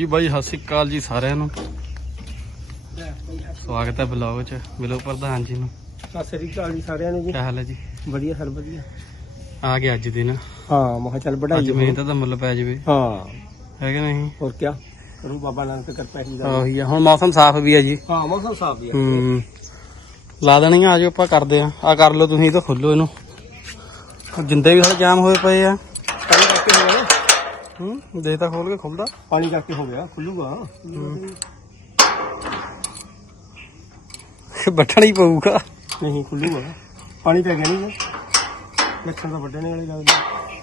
ਜੀ ਬਾਈ ਸਤਿ ਸ਼੍ਰੀ ਅਕਾਲ ਜੀ ਸਾਰਿਆਂ ਨੂੰ। ਸਵਾਗਤ ਹੈ ਬਲੌਗ 'ਚ ਮਿਲੋ ਪ੍ਰਧਾਨ ਜੀ ਨੂੰ। ਸਤਿ ਸ੍ਰੀ ਅਕਾਲ ਜੀ ਸਾਰਿਆਂ ਨੂੰ ਜੀ। ਕੀ ਹਾਲ ਹੈ ਜੀ? ਵਧੀਆ ਸਰ ਵਧੀਆ। ਆ ਗਿਆ ਅੱਜ ਦਿਨ। ਹਾਂ ਮੈਂ ਕਿਹਾ ਚੱਲ ਅੱਜ ਵਧਾਈ ਮਿਹਨਤ ਦਾ ਮੁੱਲ ਪੈ ਜਾਵੇ। ਹਾਂ। ਹੈ ਕਿ ਨਹੀਂ? ਹੋਰ ਕੀ ਕਰੂ ਬਾਬਾ ਨਾਨਕ ਕਿਰਪਾ ਹੀ ਦਾ ਉਹੀ ਆ। ਹੁਣ ਮੌਸਮ ਸਾਫ਼ ਵੀ ਹੈ ਜੀ। ਹਾਂ ਮੌਸਮ ਸਾਫ਼ ਹੀ। ਹੂੰ। ਲਾ ਦੇਣੀਆਂ ਆਜੋ ਆਪਾਂ ਕਰਦੇ ਆ ਆ ਕਰ ਲਓ ਤੁਸੀਂ ਤਾਂ ਖੋਲੋ ਇਹਨੂੰ। ਆਹ ਜਿੰਦੇ ਵੀ ਹਲੇ ਜਾਮ ਹੋਏ ਪਏ ਆ। ਹੂੰ ਦੇ ਤਾਂ ਖੋਲ ਕੇ ਖੁੱਲਦਾ ਪਾਣੀ ਕਰਕੇ ਹੋ ਗਿਆ ਖੁੱਲੂਗਾ। ਬੱਠਣਾ ਹੀ ਪਊਗਾ। ਨਹੀਂ ਖੁੱਲੂਗਾ। ਪਾਣੀ ਪੈ ਗਿਆ ਨਹੀਂ ਲੱਛਣ ਤਾਂ ਵੱਢਣੇ ਵਾਲੇ ਲੱਗਦੇ।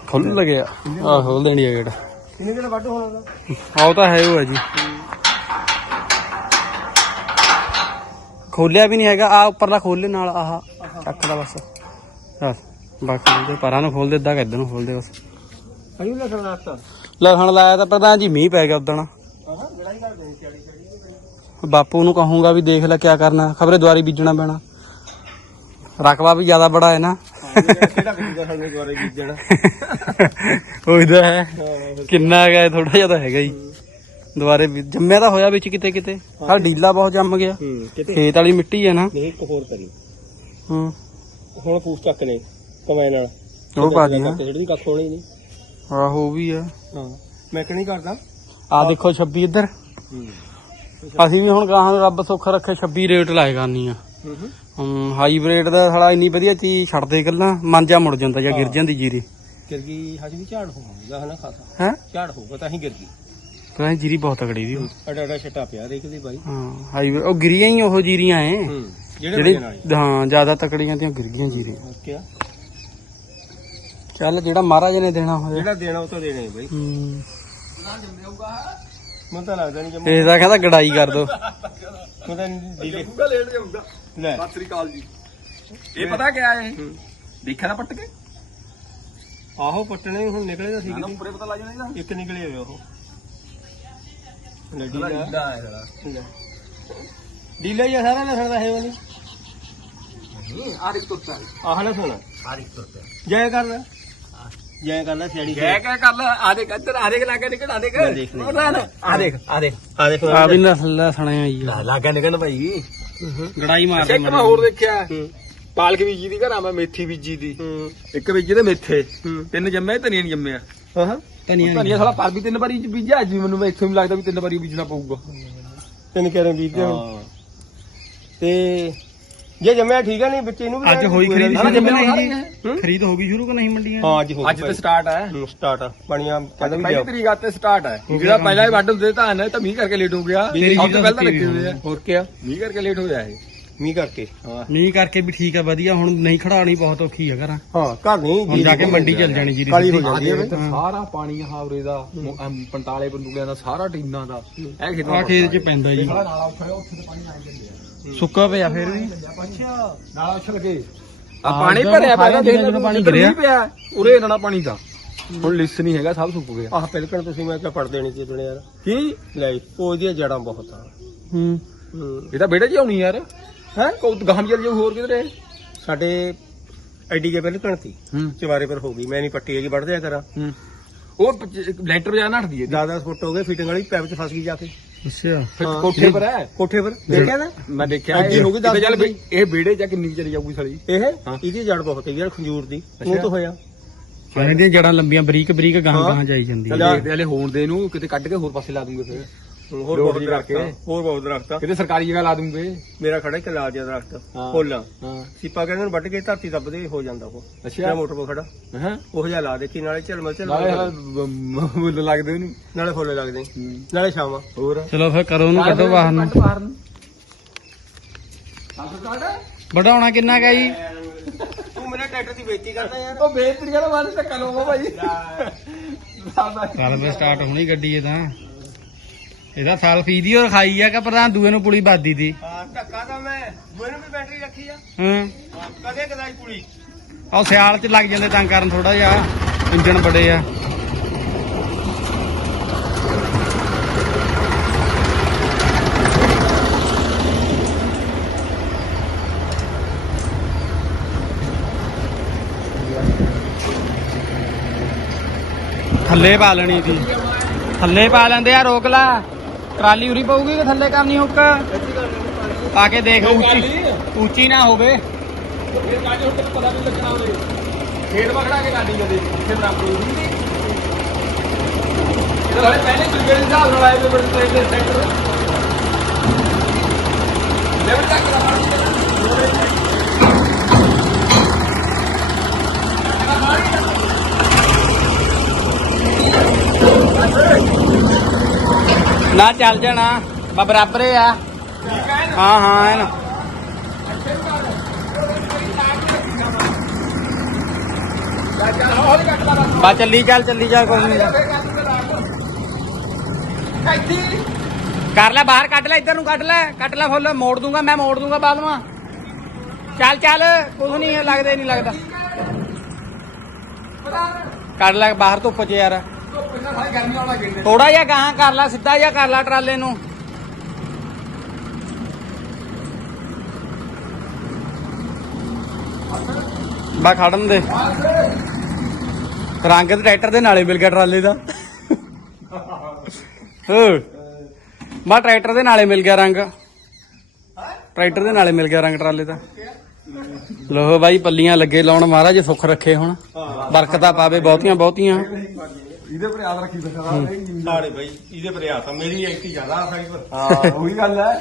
ਖੁੱਲ ਲੱਗਿਆ ਆ ਖੋਲ ਦੇਣੀ ਆ ਗੇਟ। ਕਿੰਨੇ ਕਿਹੜਾ ਵੱਢ ਹੋਣਾ ਆਹ ਤਾਂ ਹੈ ਉਹ ਹੈ ਜੀ। ਖੋਲਿਆ ਵੀ ਨਹੀਂ ਹੈਗਾ। ਆ ਉੱਪਰਲਾ ਖੋਲੇ ਨਾਲ ਆਹ। ਚੱਕ ਦਾ ਬਸ। ਬਸ ਬਾਕੀ ਦੇ ਪਰਾਂ ਨੂੰ ਖੋਲ ਦੇ ਇਦਾਂ ਕਿੱਧਰ ਨੂੰ ਖੋਲ ਦੇ ਬਸ। ਅਯੂ ਲੱਛਣ ਰਾਸਤਾ ਲਖਣ ਲਾਇਆ ਤਾਂ ਪ੍ਰਧਾਨ ਜੀ ਮੀਂਹ ਪੈ ਗਿਆ ਉਦਣ। ਬਾਪੂ ਨੂੰ ਕਹੂੰਗਾ ਵੀ ਦੇਖ ਲੈ ਕਿਆ ਕਰਨਾ ਖਬਰੇ ਦੁਆਰੀ ਬੀਜਣਾ ਪੈਣਾ। ਰਕਬਾ ਵੀ ਜ਼ਿਆਦਾ ਬੜਾ ਹੈ ਨਾ। ਕਿਹੜਾ ਦੁਆਰੇ ਬੀਜਣਾ ਉਹਦਾ ਹੈ ਹਾਂ ਕਿੰਨਾ ਹੈਗਾ ਥੋੜਾ ਜਿਹਾ ਤਾਂ ਹੈਗਾ ਹੀ। ਦੁਆਰੇ ਜੰਮਿਆ ਤਾਂ ਹੋਇਆ ਵਿੱਚ ਕਿਤੇ ਕਿਤੇ। ਹਾਂ ਡੀਲਾ ਬਹੁਤ ਜੰਮ ਗਿਆ। ਖੇਤ ਵਾਲੀ ਮਿੱਟੀ ਹੈ ਨਾ। ਨਹੀਂ ਇੱਕ ਹੋਰ ਕਰੀ। ਹੂੰ। ਹੁਣ ਫੂਸ ਚੱਕ ਕਮਾਏ ਨਾਲ। ਉਹ ਪਾ ਦੀ ਹਾਂ ਜਿਹੜੀ ਕੱਖ ਹੋਣੀ ਨਹੀਂ। ਆਹੋ ਵੀ ਆ ਹਾਂ। ਮੈਂ ਕਿ ਨਹੀਂ ਕਰਦਾ। ਆ ਦੇਖੋ 26 ਇੱਧਰ। ਅਸੀਂ ਵੀ ਹੁਣ ਗਾਹਾਂ ਨੂੰ ਰੱਬ ਸੁੱਖ ਰੱਖੇ 26 ਰੇਟ ਲਾਏ ਕਰਨੀ ਆ। ਹੂੰ ਹਮ ਹਾਈਬ੍ਰਿਡ ਦਾ ਸਾਲਾ ਇੰਨੀ ਵਧੀਆ ਚੀਜ਼ ਛੱਡਦੇ ਗੱਲਾਂ ਮਨ ਜਾ ਮੁੜ ਜਾਂਦਾ ਜਾਂ ਗਿਰ ਜਾਂਦੀ ਜੀਰੀ। ਗਿਰ ਗਈ ਹਜ ਵੀ ਝਾੜ ਹੋਊਗਾ ਹਨਾ ਖਾਸਾ ਹੈ? ਝਾੜ ਹੋਊਗਾ ਤਾਂ ਹੀ ਗਿਰ ਗਈ। ਤਾਂ ਜੀਰੀ ਬਹੁਤ ਤਕੜੀ ਦੀ। ਅੜਾ ਅੜਾ ਛਟਾ ਪਿਆ ਦੇਖ ਬਾਈ। ਹਾਂ ਹਾਈਬ੍ਰਿਡ ਉਹ ਗਿਰੀਆਂ ਹੀ ਉਹ ਜੀਰੀਆਂ ਐ। ਜਿਹੜੇ ਹਾਂ ਜ਼ਿਆਦਾ ਤਕੜੀਆਂ ਤੇ ਗਿਰ ਗਈਆਂ ਜੀਰੀਆਂ ਚੱਲ ਜਿਹੜਾ ਮਹਾਰਾਜ ਨੇ ਦੇਣਾ ਹੋਇਆ। ਜਿਹੜਾ ਦੇਣਾ ਉਹ ਤਾਂ ਦੇਣਾ ਹੀ ਬਾਈ। ਹੂੰ। ਮੈਨੂੰ ਤਾਂ ਲੱਗਦਾ ਨਹੀਂ ਜਮਾ ਇਹਦਾ ਕਹਿੰਦਾ ਗੜਾਈ ਕਰ ਦੋ। ਮੈਂ ਤਾਂ ਡੀਲੇ ਲੇਟ ਜਾਊਗਾ। ਲੈ। ਸਤਿ ਸ੍ਰੀ ਅਕਾਲ ਜੀ। ਇਹ ਪਤਾ ਕਿਆ ਹੈ ਹੂੰ। ਦੇਖਿਆ ਨਾ ਪੱਟ ਕੇ? ਆਹੋ ਪੱਟਣੇ ਹੁਣ ਨਿਕਲੇ ਤਾਂ ਸੀ ਨਾ ਉੱਪਰੇ ਪਤਾ ਲੱਗ ਜਾਣਾ ਇੱਕ ਨਿਕਲੇ ਹੋਏ ਉਹ। ਲੱਡੀ ਦਾ ਡੀਲਾ। ਹੀ ਆ ਸਾਰਾ ਲਸਣ ਦਾ ਹੈ ਵਾਲੀ ਆਹ ਇੱਕ ਤੁਰਤਾ ਆਹ ਲਸਣ ਆਹ ਇੱਕ ਤੁਰਤਾ ਜੈ ਕਰ ਲੈ ਜੈ ਕਰ ਲੈ ਸਿਆੜੀ ਕਹਿ ਕਹਿ ਕਰ ਲੈ? ਆ ਦੇਖ ਇੱਧਰ ਆ ਦੇਖ ਲਾਗੇ ਨਿਕਲ ਆ ਦੇਖ। ਮੈਂ ਦੇਖ ਲਈ। ਨਾ ਨਾ ਆ ਦੇਖ ਆ ਦੇਖ। ਆ ਦੇਖੋ ਆ ਵੀ ਨਸਲ ਸਣੇ ਆਈ ਆ। ਲਾਗੇ ਨਿਕਲ ਭਾਈ। ਗੜਾਈ ਮਾਰ ਇੱਕ ਮੈਂ ਹੋਰ ਦੇਖਿਆ। ਪਾਲਕ ਬੀਜੀ ਦੀ ਘਰਾਂ ਮੈਂ ਮੇਥੀ ਬੀਜੀ ਦੀ। ਹੂੰ। ਇੱਕ ਬੀਜੀ ਦੇ ਮੇਥੇ। ਤਿੰਨ ਜੰਮੇ ਧਨੀਆ ਨਹੀਂ ਜੰਮਿਆ। ਹਾਂ। ਧਨੀਆ ਧਨੀਆ ਸਾਲਾ ਪਰ ਵੀ ਤਿੰਨ ਵਾਰੀ ਬੀਜਿਆ ਅੱਜ ਵੀ ਮੈਨੂੰ ਮੈਂ ਇੱਥੋਂ ਵੀ ਲੱਗਦਾ ਵੀ ਤਿੰਨ ਵਾਰੀ ਬੀਜਣਾ ਪਊਗਾ। ਤਿੰਨ ਕਹਿ ਰਹੇ ਬੀਜ ਹਾਂ। ਤੇ ਜੇ ਜੰਮਿਆ ਠੀਕ ਹੈ ਨਹੀਂ ਬੱਚੇ ਇਹਨੂੰ ਵੀ ਅੱਜ ਹੋਈ ਖਰੀਦ ਕਿ ਜੰਮਿਆ ਨਹੀਂ ਜੀ। ਖਰੀਦ ਹੋ ਗਈ ਸ਼ੁਰੂ ਕਿ ਨਹੀਂ ਮੰਡੀਆਂ ਹਾਂ ਅੱਜ ਹੋ ਅੱਜ ਤੇ ਸਟਾਰਟ ਹੈ ਸਟਾਰਟ ਬਣੀਆਂ ਕਹਿੰਦਾ ਵੀ ਪਹਿਲੀ ਤਰੀਕ ਆਤੇ ਸਟਾਰਟ ਹੈ ਜਿਹੜਾ ਪਹਿਲਾਂ ਹੀ ਵੱਢ ਹੁੰਦੇ ਤਾਂ ਨਾ ਤਾਂ ਮੀਂਹ ਕਰਕੇ ਲੇਟ ਹੋ ਗਿਆ। ਸਭ ਤੋਂ ਪਹਿਲਾਂ ਲੱਗੇ ਹੋਏ ਆ। ਹੋਰ ਕੀ ਮੀਂਹ ਕਰਕੇ ਲੇਟ ਹੋਇਆ ਇਹ। ਮੀਂਹ ਕਰਕੇ। ਹਾਂ। ਨਹੀਂ ਕਰਕੇ ਵੀ ਠੀਕ ਆ ਵਧੀਆ। ਹੁਣ ਨਹੀਂ ਖੜਾਣੀ ਬਹੁਤ ਔਖੀ ਆ ਘਰਾਂ। ਹਾਂ ਘਰ ਨਹੀਂ ਜਾ ਕੇ ਮੰਡੀ ਚੱਲ ਜਾਣੀ ਜੀ ਕਾਲੀ ਹੋ। ਜਾਂਦੀ ਹੈ ਸਾਰਾ ਪਾਣੀ ਹਾਵਰੇ ਦਾ ਪੰਟਾਲੇ ਬੰਦੂਕਿਆਂ ਦਾ ਸਾਰਾ ਟੀਨਾਂ ਦਾ। ਇਹ ਖੇਤਾਂ ਆ ਖੇਤ 'ਚ ਪੈਂਦਾ ਜੀ। ਸਾਰਾ ਨਾਲਾ ਉੱਥੇ ਉੱਥੇ ਤੇ ਪਾਣੀ ਆ ਜਾਂਦੇ। ਆ ਸੁੱਕਾ ਪਿਆ ਫਿਰ ਵੀ। ਅੱਛਾ ਕੇ ਆ ਪਾਣੀ ਭਰਿਆ ਪਹਿਲਾਂ ਦੇਖ ਜਦੋਂ ਲੈ ਪਾਣੀ। ਪਿਆ। ਉਰੇ ਇਹਨਾਂ ਪਾਣੀ ਦਾ। ਹੁਣ ਲਿਸ ਨਹੀਂ ਹੈਗਾ ਸਭ ਸੁੱਕ ਗਿਆ। ਆਹ ਪਹਿਲਕਣ ਤੁਸੀਂ ਮੈਂ ਕਿਹਾ ਪੜ ਦੇਣੀ ਸੀ ਦੁਨੇ ਯਾਰ। ਕੀ? ਲੈ ਉਹਦੀਆਂ ਜੜਾਂ ਬਹੁਤ ਆ। ਹੂੰ। ਇਹ ਤਾਂ ਬੇੜੇ 'ਚ ਆਉਣੀ ਯਾਰ। ਹੈ? ਕੋ ਗਾਹਾਂ ਚੱਲ ਜਾਊ ਹੋਰ ਕਿਧਰੇ? ਸਾਡੇ ਐਡੀ ਕੇ ਪਹਿਲਕਣ ਸੀ। ਹੂੰ। ਚਵਾਰੇ ਪਰ ਹੋ ਗਈ। ਮੈਂ ਨਹੀਂ ਪੱਟੀ ਹੈਗੀ ਵੜ ਦਿਆ ਕਰਾਂ। ਹੂੰ। ਉਹ ਲੈਂਟਰ ਜਾ ਨੱਠਦੀ ਹੈ 10 ਫੁੱਟ ਹੋ ਗਏ ਫਿਟਿੰਗ ਵਾਲੀ ਪੈਪ 'ਚ ਫਸ ਗਈ ਜਾ ਕੇ। ਅੱਛਾ। ਫਿਰ ਹਾਂ। ਕੋਠੇ ਪਰ ਹੈ? ਕੋਠੇ ਪਰ। ਦੇਖਿਆ ਨਾ? ਮੈਂ ਦੇਖਿਆ। ਅੱਗੇ ਇਹ- ਹੋ ਗਈ ਦਸ ਇਹ ਚੱਲ ਫੁੱਟ ਬਈ ਇਹ ਬੇੜੇ ਜਾ ਕਿੰਨੀ ਚਲੀ ਜਾਊਗੀ ਸਾਲੀ? ਇਹ? ਹਾਂ। ਇਹਦੀ ਜੜ ਬਹੁਤ ਹੈ ਯਾਰ ਖੰਜੂਰ ਦੀ। ਉਹ ਅੱਛਾ। ਤਾਂ ਹੋਇਆ। ਦੀਆਂ ਜੜਾਂ ਲੰਬੀਆਂ ਬਰੀਕ ਬਰੀਕ ਗਾਂ ਹਾਂ। ਗਾਂ ਜਾਈ ਜਾਂਦੀ ਆ ਦੇਖਦੇ ਹਲੇ ਹੋਣ ਦੇ ਨੂੰ ਕਿਤੇ ਕੱਢ ਕੇ ਹੋਰ ਪਾਸੇ ਲਾ ਦੂੰਗੇ ਫਿਰ। ਹੋਰ ਬਹੁਤ ਦਰਖਤ ਕਰਕੇ। ਆ, ਹੋਰ ਬਹੁਤ ਦਰਖਤ। ਆ। ਕਿਤੇ ਸਰਕਾਰੀ ਜਗ੍ਹਾ ਲਾ ਦੂੰਗੇ। ਮੇਰਾ ਖੜਾ ਇੱਕ ਲਾਲ ਜਿਹਾ ਦਰਖਤ ਹਾਂ। ਫੁੱਲਾਂ। ਹਾਂ। ਸੀਪਾ ਕਹਿੰਦੇ ਨੇ ਵੱਢ ਕੇ ਧਰਤੀ ਦੱਬਦੇ ਹੋ ਜਾਂਦਾ ਉਹ। ਅੱਛਾ। ਮੋਟਰ 'ਤੇ ਖੜਾ। ਹਾਂ। ਉਹ ਜਿਹਾ ਲਾ ਦੇਖੀ ਨਾਲੇ ਝਲਮਲ ਨਾਲੇ ਝਲਮਲ ਮੁੱਲ ਲੱਗਦੇ ਉਹਨੂੰ। ਨਾਲੇ ਫੁੱਲੇ ਲੱਗਦੇ। ਨਾਲੇ ਛਾਵਾਂ। ਹੋਰ? ਚਲੋ ਫਿਰ ਕਰੋ ਉਹਨੂੰ ਕੱਢੋ ਬਾਹਰ ਨੂੰ। ਬਾਹਰ ਨੂੰ। ਵਧਾਉਣਾ ਕਿੰਨਾ ਕਾ ਜੀ? ਤੂੰ ਮੇਰੇ ਟਰੈਕਟਰ ਦੀ ਬੇਇੱਜ਼ਤੀ ਕਰਦਾ ਯਾਰ। ਉਹ ਬੇਇੱਜ਼ਤੀ ਦਾ ਮਾਨ ਤਾਂ ਕਲੋ ਭਾਈ। ਚੱਲ ਫੇ ਸਟਾਰਟ ਹੋਣੀ ਗੱਡੀ ਇਹ ਤਾਂ। ਇਹਦਾ ਸਾਲ ਫੀ ਦੀ ਉਹ ਖਾਈ ਆ ਕਿ ਪ੍ਰਧਾਨ ਦੂਏ ਨੂੰ ਪੁਲੀ ਬਾਦੀ ਦੀ। ਹਾਂ ਧੱਕਾ ਤਾਂ ਮੈਂ ਦੂਏ ਨੂੰ ਵੀ ਬੈਟਰੀ ਰੱਖੀ ਆ। ਹਾਂ। ਕਦੇ ਕਦਾਈ ਕੁੜੀ ਉਹ ਸਿਆਲ ਚ ਲੱਗ ਜਾਂਦੇ ਤੰਗ ਕਰਨ ਥੋੜਾ ਜਿਹਾ ਇੰਜਣ ਬੜੇ ਆ। ਥੱਲੇ ਪਾ ਲੈਣੀ ਸੀ। ਥੱਲੇ ਪਾ ਲੈਂਦੇ ਆ ਰੋਕ ਲਾ। ਟਰਾਲੀ ਉਰੀ ਪਊਗੀ ਕਿ ਥੱਲੇ ਕਰਨੀ ਹੁੱਕ ਪਾ ਕੇ ਦੇਖ ਉੱਚੀ ਉੱਚੀ ਨਾ ਹੋਵੇ। ਇਹ ਗਾੜੀ ਹੁਣ ਤੈਨੂੰ ਪਤਾ ਨਹੀਂ ਲੱਗਣਾ ਉਹਦੇ। ਖੇਡ ਵਖੜਾ ਕੇ ਗਾੜੀ ਜਦੇ ਇੱਥੇ ਬਰਾਬਰ ਹੋ ਗਈ ਇਹ ਤਾਂ ਹਲੇ ਪਹਿਲੇ ਦੂਜੇ ਦੇ ਹਿਸਾਬ ਨਾਲ ਆਏ ਤੇ ਬੜੇ ਟ੍ਰੇਨ ਦੇ ਸੈਂਟਰ ਲੈਵਲ ਤੱਕ ਦਾ ਨਾ ਚੱਲ ਜਾਣਾ। ਬਾ ਬਰਾਬਰੇ ਆ। ਹਾਂ ਹਾਂ ਐਨ ਚੱਲ ਬਾ ਚੱਲੀ ਚੱਲ, ਚੱਲੀ ਜਾ, ਕੋਈ ਨਹੀਂ। ਕਰ ਲੈ, ਬਾਹਰ ਕੱਢ ਲੈ, ਇੱਧਰ ਨੂੰ ਕੱਢ ਲੈ। ਕੱਢ ਲੈ ਫੁੱਲ, ਮੋੜ ਦੂੰਗਾ, ਮੈਂ ਮੋੜ ਦੂੰਗਾ ਬਾਅਦ ਚੱਲ ਚੱਲ ਕੁਝ ਨਹੀਂ ਲੱਗਦਾ ਹੀ ਨਹੀਂ ਲੱਗਦਾ। ਕੱਢ ਲੈ, ਬਾਹਰ ਧੁੱਪ 'ਚ ਯਾਰ। ਥੋੜਾ ਜਿਹਾ ਗਾਹਾਂ ਕਰ ਲੈ, ਸਿੱਧਾ ਜਿਹਾ ਕਰ ਲੈ ਟਰਾਲੇ ਨੂੰ। ਬਾ ਖੜਨ ਦੇ। ਰੰਗ ਤੇ ਟਰੈਕਟਰ ਦੇ ਨਾਲੇ ਮਿਲ ਗਿਆ ਟਰਾਲੇ ਦਾ। ਬਾ ਟਰੈਕਟਰ ਦੇ ਨਾਲੇ ਮਿਲ ਗਿਆ ਰੰਗ। ਟਰੈਕਟਰ ਦੇ ਨਾਲੇ ਮਿਲ ਗਿਆ ਰੰਗ ਟਰਾਲੇ ਦਾ। ਲੋ ਬਾਈ, ਪੱਲੀਆਂ ਲੱਗੇ ਲਾਉਣ। ਮਹਾਰਾਜ ਸੁੱਖ ਰੱਖੇ ਹੁਣ। ਬਰਕਤਾਂ ਪਾਵੇ ਬਹੁਤੀਆਂ ਬਹੁਤੀਆਂ। ਇਹਦੇ ਪਰ ਯਾਦ ਰੱਖੀ ਬਸਾ ਸਾਰੇ ਬਈ ਇਹਦੇ ਪਰ ਆਤਾ ਮੇਰੀ ਐਕਟੀ ਜ਼ਿਆਦਾ ਆ ਸਾਈ ਪਰ ਹਾਂ। ਉਹੀ ਗੱਲ ਹੈ।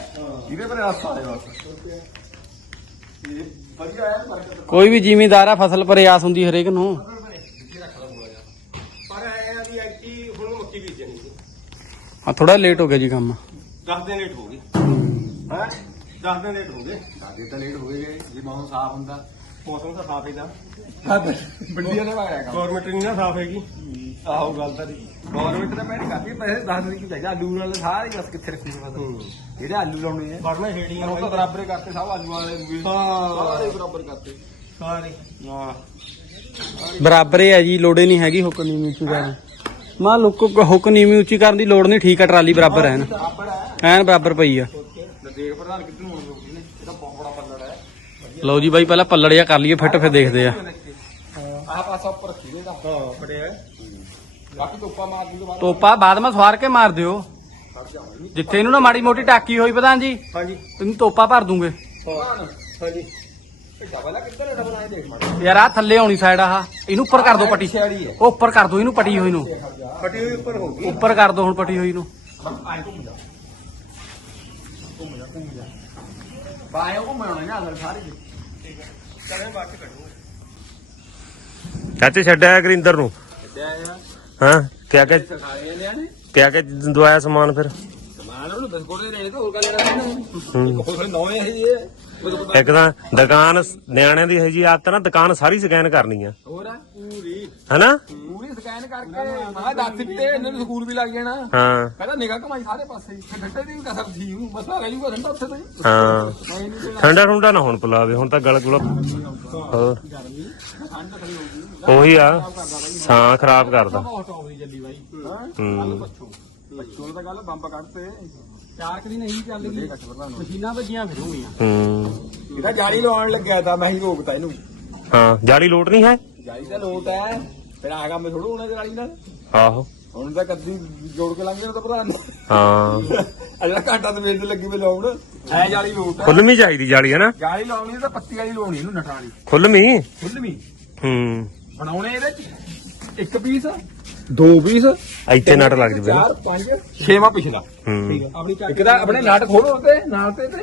ਇਹਦੇ ਪਰ ਆਸਾ ਆਏ ਬਸ ਇਹ ਵਧੀਆ ਹੈ ਬਰਕਤ ਕੋਈ ਵੀ ਜ਼ਿਮੀਂਦਾਰ ਆ ਫਸਲ ਪਰ ਆਸ ਹੁੰਦੀ ਹਰੇਕ ਨੂੰ। ਪਰ ਐ ਆ ਵੀ ਐਕਟੀ ਹੁਣ ਮੱਕੀ ਬੀਜਣੀ ਸੀ। ਆ ਥੋੜਾ ਲੇਟ ਹੋ ਗਿਆ ਜੀ ਕੰਮ। 10 ਦਿਨ ਲੇਟ ਹੋ ਗਈ ਹੈ। 10 ਦਿਨ ਲੇਟ ਹੋ ਗਏ। ਸਾਡੇ ਤਾਂ ਲੇਟ ਹੋ ਗਏ ਜੇ ਮੌਸਮ ਸਾਫ਼ ਹੁੰਦਾ। ਮੌਸਮ ਤਾਂ ਸਾਫ਼ ਇਹਦਾ ਬੰਡੀਆਂ ਨੇ ਪਾਇਆ ਕੰਮ। ਗਵਰਨਮੈਂਟ ਨਹੀਂ ਨਾ ਸਾਫ਼ ਹੈਗੀ। ਆਹੋ ਗੱਲ ਤਾਂ ਨਹੀਂ ਗਵਰਨਮੈਂਟ ਤਾਂ ਪੈਸੇ ਕਾਫੀ ਪੈਸੇ ਦੱਸ ਦਿਨ ਕੀ ਚਾਹੀਦਾ ਆਲੂ ਨਾਲ ਸਾਰੇ ਬਸ ਕਿੱਥੇ ਰੱਖੀ ਪਤਾ ਜਿਹੜੇ ਆਲੂ ਲਾਉਣੇ ਆ। ਵਰਨਾ ਹੇੜੀਆਂ ਉਹ ਤਾਂ ਬਰਾਬਰ ਹੀ ਕਰਤੇ ਸਭ ਆਲੂ ਵਾਲੇ ਨੂੰ ਵੀ। ਹਾਂ। ਸਾਰੇ ਬਰਾਬਰ ਕਰਤੇ। ਸਾਰੇ। ਹਾਂ। ਬਰਾਬਰ ਹੀ ਹੈ ਜੀ ਲੋੜੇ ਨਹੀਂ ਹੈਗੀ ਹੁੱਕ ਨੀਵੀਂ ਉੱਚੀ ਕਰਨ ਮਾਂ ਲੁੱਕ ਹੁੱਕ ਨੀਵੀਂ ਉੱਚੀ ਕਰਨ ਦੀ ਲੋੜ ਨਹੀਂ ਠੀਕ ਆ ਟਰਾਲੀ ਬਰਾਬਰ ਹੈ ਨਾ ਐਨ ਬਰਾਬਰ ਪਈ ਆ। ਤੇ ਦੇਖ ਪ੍ਰਧਾਨ ਕਿੱਧਰ ਨੂੰ ਹੋਣੀ ਹੋਊਗੀ ਨੇ ਇਹਦਾ ਬਹੁਤ ਬੜਾ ਪੱਲੜ ਹੈ ਲਓ ਜੀ ਬਾਈ ਪਹਿਲਾਂ ਪੱਲੜ ਜਿਹਾ ਕਰ ਲਈਏ ਫਿੱਟ ਫਿਰ ਦੇਖਦੇ ਆ। ਆਹ ਪਾਸਾ ਉੱਪਰ ਬਾਕੀ ਧੁੱਪਾ ਮਾਰ ਬਾਅਦ ਤੋਪਾ ਬਾਅਦ ਮੈਂ ਸਵਾਰ ਕੇ ਮਾਰ ਦਿਓ। ਜਿੱਥੇ ਇਹਨੂੰ ਨਾ ਮਾੜੀ ਮੋਟੀ ਟਾਕੀ ਹੋਈ ਪ੍ਰਧਾਨ ਜੀ ਹਾਂਜੀ। ਤੈਨੂੰ ਤੋਪਾ ਭਰ ਦੂੰਗੇ। ਹਾਂ ਹਾਂਜੀ। ਇਹ ਡਬਲ ਆ ਕਿੱਧਰ ਹੈ ਡਬਲ ਆਏ ਦੇਖ ਮਾਰ ਯਾਰ ਆ ਥੱਲੇ ਆਉਣੀ ਸਾਈਡ ਆਹ ਇਹਨੂੰ ਉੱਪਰ ਕਰ ਦੋ ਪੱਟੀ। ਉਹ ਉੱਪਰ ਕਰ ਦੋ ਇਹਨੂੰ ਪੱਟੀ ਹੋਈ ਨੂੰ। ਫਟੀ ਹੋਈ ਉੱਪਰ ਹੋ ਗਈ ਉੱਪਰ ਕਰ ਦੋ ਹੁਣ ਪੱਟੀ ਹੋਈ ਨੂੰ। ਆਏ ਘੁੰਮ ਜਾ। ਘੁੰਮ ਜਾ ਘੁੰਮ ਜਾ। ਬਾਏ ਉਹ ਮੈਂ ਨਾ ਅੰਦਰ ਸਾਰੇ ਚਲੇ ਬਾਅਦ ਚ ਕੱਢੂਗਾ। ਚਾਚੇ ਛੱਡਿਆ ਗਰਿੰਦਰ ਨੂੰ? ਛੱਡਿਆ ਆ। ਹਾਂ? ਕਿਆ ਕਿਆ ਸਿਖਾਏ ਨੇ ਨੇ ਕਿਆ ਕਿਆ ਦਵਾਇਆ ਸਮਾਨ ਫਿਰ? ਸਮਾਨ ਉਹਨੂੰ ਬਿਸਕੁਟ ਦੇ ਦੇਣੇ ਤਾਂ ਹੋਰ ਕਾ ਲੈਣਾ ਹੂੰ। ਕੋਈ ਨਵੇਂ ਹੈ ਇਹ। ਉਹ ਤਾਂ ਇੱਕ ਤਾਂ ਦੁਕਾਨ ਨਿਆਣਿਆਂ ਦੀ ਹੈ ਜੀ ਆਦਤ ਨਾ ਦੁਕਾਨ ਸਾਰੀ ਸਕੈਨ ਕਰਨੀ ਆ। ਹੋਰ? ਆ ਪੂਰੀ ਹੈਨਾ? ਪੂਰੀ ਸਕੈਨ ਕਰਕੇ ਮੈਂ ਦੱਸ ਵੀ ਤੇ ਇਹਨਾਂ ਨੂੰ ਸਕੂਲ ਵੀ ਲੱਗ ਜਾਣਾ। ਹਾਂ। ਪਹਿਲਾਂ ਨਿਗਾਹ ਕਮਾਈ ਸਾਰੇ ਪਾਸੇ ਹੀ ਠੰਡੇ ਦੀ ਵੀ ਕਸਰ ਸੀ ਉਹ ਮਸਲਾ ਰਹਿ ਜੂਗਾ ਠੰਡਾ ਉੱਥੇ ਤਾਂ ਹੀ। ਹਾਂ। ਨਹੀਂ ਠੰਡਾ ਠੰਡਾ ਨਾ ਹੁਣ ਪਿਲਾਵੇ ਹੁਣ ਤਾਂ ਗਲ ਗੁਲਾ ਹੋਰ। ਗਰਮੀ ਠੰਡ ਖੜੀ ਹੋਊਗੀ ਉਹੀ ਆ ਸਾਹ ਖਰਾਬ ਕਰਦਾ। ਬਹੁਤ ਟੌਪ ਦੀ ਚੱਲੀ ਬਾਈ। ਹੂੰ। ਬੱਚੋ ਬੱਚੋ ਤਾਂ ਗੱਲ ਬੰਬ ਕੱਢਤੇ। ਚਾਰ ਕਦੀ ਨਹੀਂ ਚੱਲ ਗਈ ਮਸ਼ੀਨਾਂ ਵੱਜੀਆਂ ਫਿਰੂਗੀਆਂ ਹੂੰ। ਇਹਦਾ ਜਾਲੀ ਲਵਾਉਣ ਲੱਗਿਆ ਤਾਂ ਮੈਂ ਹੀ ਰੋਕਤਾ ਇਹਨੂੰ। ਹਾਂ ਜਾੜੀ ਲੋਟ ਨਹੀਂ ਹੈ? ਜਾਲੀ ਤਾਂ ਲੋਟ ਹੈ। ਫਿਰ ਆ ਕੰਮ ਥੋੜੂ ਹੋਣਾ ਜਾਲੀ ਨਾਲ। ਆਹੋ। ਹੁਣ ਤਾਂ ਕੱਦੀ ਜੋੜ ਕੇ ਲੰਘ ਜਾਣਾ ਤਾਂ ਪ੍ਰਧਾਨ ਹਾਂ। ਅਜਾ ਘਾਟਾ ਤੇ ਵੇਚ ਲੱਗੀ ਵੇ ਲਾਉਣ। ਐ ਜਾਲੀ ਲੋਟ ਹੈ। ਖੁੱਲਵੀਂ ਚਾਹੀਦੀ ਜਾਲੀ ਹੈ ਨਾ? ਜਾਲੀ ਲਾਉਣੀ ਤਾਂ ਪੱਤੀ ਵਾਲੀ ਲਾਉਣੀ ਇਹਨੂੰ ਨਟਾਂ ਵਾਲੀ ਖੁੱਲਵੀਂ ਖੁੱਲਵੀਂ ਹੂੰ। ਬਣਾਉਣੇ ਇਹਦੇ ਚ। ਇੱਕ ਪੀਸ। ਦੋ ਪੀਸ। ਇੱਥੇ ਨਟ ਲੱਗ ਜਵੇ ਚਾਰ ਪੰਜ ਛੇਵਾਂ ਪਿਛਲਾ। ਹੂੰ। ਆਪਣੀ ਇੱਕ ਤਾਂ ਆਪਣੇ ਨਟ ਖੋਲੋ ਤੇ ਨਾਲ ਤੇ ਤੇ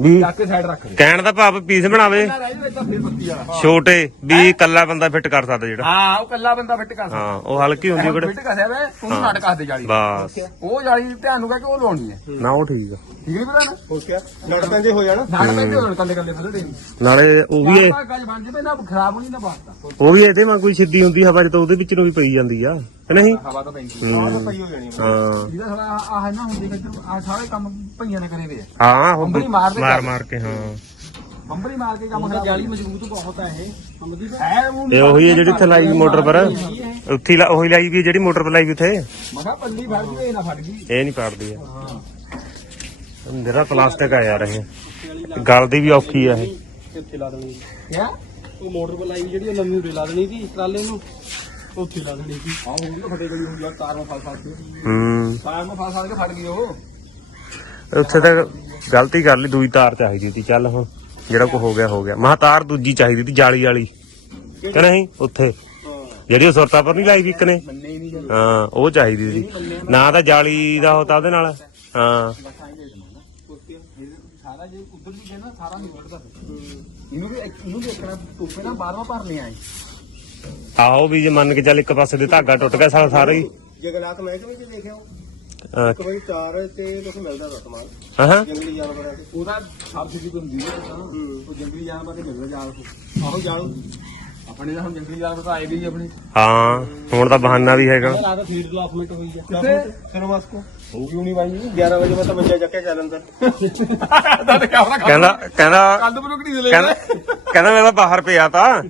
ਵੀ ਚੱਕ ਕੇ ਸਾਈਡ ਰੱਖ ਦੇ। ਕਹਿਣ ਦਾ ਭਾਵ ਪੀਸ ਬਣਾਵੇ। ਨਾ ਰਹਿ ਜਾਵੇ ਤਾਂ ਫਿਰ ਪੱਤੀ ਵਾਲਾ। ਛੋਟੇ ਵੀ ਇਕੱਲਾ ਬੰਦਾ ਫਿੱਟ ਕਰ ਸਕਦਾ ਜਿਹੜਾ। ਹਾਂ ਉਹ ਕੱਲਾ ਬੰਦਾ ਫਿੱਟ ਕਰ ਸਕਦਾ। ਹਾਂ ਉਹ ਹਲਕੀ ਹੁੰਦੀ ਕਿਹੜੇ? ਫਿੱਟ ਕਸਿਆ ਵੇ ਤੂੰ ਨਟ ਕੱਸ ਦੇ ਜਾਲੀ। ਬਸ। ਉਹ ਜਾਲੀ ਧਿਆਨ ਨੂੰ ਕਹਿ ਕੇ ਉਹ ਲਾਉਣੀ ਹੈ। ਨਾ ਉਹ ਠੀਕ ਆ। ਠੀਕ ਨਹੀਂ ਨਾ? ਹੋ ਗਿਆ ਲੜ ਪੈਂਦੇ ਹੋ ਜਾਣਾ ਨਟ ਪੈਂਦੇ ਹੋਣ ਕੱਲੇ ਕੱਲੇ ਫਸੜੇ ਨਾਲੇ ਉਹ ਵੀ ਇਹ- ਗੱਜ ਬਣ ਜਵੇ ਨਾ ਖਰਾਬ ਹੋਣੀ ਨਾ ਬਾਤ ਉਹ ਵੀ ਇਹਦੇ ਵਾਂਗ ਕੋਈ ਸਿੱਧੀ ਹੁੰਦੀ ਹਵਾ ਚ ਤਾਂ ਉਹਦੇ ਵਿੱਚ ਨੂੰ ਵੀ ਪਈ ਜਾਂਦੀ ਆ। ਕਿ ਨਹੀਂ ਹਵਾ ਤਾਂ ਪੈਂਦੀ ਆਹ ਤਾਂ ਪਈ ਹੋ। ਜਾਣੀ ਹਾਂ ਇਹਦਾ ਥੋੜਾ ਆਹ ਹੈ ਨਾ ਹੁਣ ਦੇਖ ਇੱਧਰ ਆਹ ਸਾਰੇ ਕੰਮ ਭਈਆਂ ਨੇ ਕਰੇ ਵੇ ਆ। ਹਾਂ ਉਹ ਬੰਬਰੀ ਮਾਰ ਦੇ ਮਾਰ ਮਾਰ ਕੇ ਹਾਂ। ਬੰਬਰੀ ਮਾਰ ਕੇ ਕੰਮ ਖਰਾਬ ਜਾਲੀ ਮਜ਼ਬੂਤ ਬਹੁਤ ਹੈ ਇਹ। ਅਮਦੀ ਹੈ ਉਹ ਇਹ ਉਹੀ ਹੈ ਜਿਹੜੀ ਉੱਥੇ ਲਾਈ ਮੋਟਰ ਪਰ। ਉੱਥੇ ਹੀ ਲਾ- ਉਹੀ ਲਾਈ ਵੀ ਹੈ ਜਿਹੜੀ ਮੋਟਰ ਪਰ ਲਾਈ ਵੀ ਉੱਥੇ। ਮੈਂ ਕਿਹਾ ਪੱਲੀ ਫੜ ਗਈ ਇਹ ਨਾ ਫੜ ਗਈ। ਇਹ ਨਹੀਂ ਪਾੜਦੀ ਆ ਮੇਰਾ ਪਲਾਸਟਿਕ ਆ ਯਾਰ ਇਹ। ਗਲਦੀ ਵੀ ਔਖੀ ਆ ਇਹ। ਕਿੱਥੇ ਲਾ ਦੇਣੀ। ਕਿਆ? ਉਹ ਮੋਟਰ ਬਲਾਈ ਜਿਹੜੀ ਉਹ ਨਵੀਂ ਉਰੇ ਲਾ ਦੇਣੀ ਸੀ ਟਰਾਲੇ ਨੂੰ। ਉੱਥੇ ਲਾ ਦੇਣੀ ਸੀ। ਆਹ ਹੁਣ ਤਾਂ ਫਟੇ ਗਈ ਹੁਣ ਯਾਰ ਤਾਰ ਨੂੰ ਫਸ ਫਸ ਕੇ। ਹੂੰ। ਤਾਰ ਨੂੰ ਫਸ ਫਸ ਕੇ ਫਟ ਗਈ ਉਹ। ਉੱਥੇ ਤਾਂ ਗਲਤੀ ਕਰ ਲਈ ਦੂਈ ਤਾਰ ਚਾਹੀਦੀ ਸੀ। ਚੱਲ ਹੁਣ ਜਿਹੜਾ ਕੋ ਹੋ ਗਿਆ ਹੋ ਗਿਆ। ਮਹਾ ਤਾਰ ਦੂਜੀ ਚਾਹੀਦੀ ਸੀ ਜਾਲੀ ਵਾਲੀ। ਕਿ ਨਹੀਂ? ਉੱਥੇ। ਜਿਹੜੀ ਉਹ ਸੁਰਤਾ ਪਰ ਨਹੀਂ ਲਾਈ ਵੀ ਇੱਕ ਨੇ। ਹੀ ਉਹ ਚਾਹੀਦੀ ਸੀ। ਨਾ। ਤਾਂ ਜਾਲੀ ਦਾ ਹੋਤਾ ਉਹਦੇ ਨਾਲ। ਹਾਂ। ਸਾਰਾ ਜੇ ਉਧਰ ਵੀ ਕਹਿੰਦਾ ਸਾਰਾ ਨਹੀਂ ਵੱਢਦਾ ਇਹਨੂੰ ਵੀ ਇਹਨੂੰ ਦੇਖਣਾ ਟੋਪੇ ਨਾਲ ਬਾਹਰੋਂ ਭਰਨੇ ਆਏ ਆਹੋ ਵੀ ਜੇ ਮੰਨ ਕੇ ਚੱਲ ਇੱਕ ਪਾਸੇ ਦੇ ਧਾਗਾ ਟੁੱਟ ਗਿਆ ਸਾਰਾ ਸਾਰਾ ਹੀ। ਜਗਲਾਕ ਮਹਿਕਮੇ ਚ ਦੇਖਿਓ ਅਹ, ਇੱਕ ਵਾਰੀ ਚਾਰ ਤੇ ਕੁਝ ਮਿਲਦਾ ਦਾ ਸਮਾਨ। ਹਾਂ ਜੰਗਲੀ ਜਾਨਵਰਾਂ ਦੇ ਉਹਦਾ ਸਬਸਿਡੀ ਤੋਂ ਹੁੰਦੀ ਹੈ ਤਾਂ। ਉਹ ਜੰਗਲੀ ਜਾਨਵਰ ਤੇ ਮਿਲਦਾ ਜਾਲ ਤੋਂ ਆਹੋ ਜਾਲ। ਆਪਣੇ ਤਾਂ ਹੁਣ ਜੰਗਲੀ ਜਾਨਵਰ ਤਾਂ ਆਏ ਵੀ ਆਪਣੇ। ਹਾਂ ਹੁਣ ਤਾਂ ਬਹਾਨਾ ਵੀ ਹੈਗਾ। ਰਾਤ ਫੀਡ ਡਿਵੈਲਪਮੈਂਟ ਹੋਈ ਹੈ ਕਿੱਥੇ? ਚਲੋ ਮਾਸਕੋ ਹੋ ਗਈ ਹੋਣੀ ਬਾਈ 11 ਵਜੇ ਮੈਂ ਤਾਂ ਮੰਜਾ ਚੱਕਿਆ ਚੱਲ ਅੰਦਰ। ਕਹਿੰਦਾ ਕਹਿੰਦਾ ਕੰਦ ਪਰ ਕਿਹੜੀ ਦੇ ਕਹਿੰਦਾ ਕਹਿੰਦਾ ਮੈਂ ਤਾਂ ਬਾਹਰ ਪਿਆ ਤਾਂ।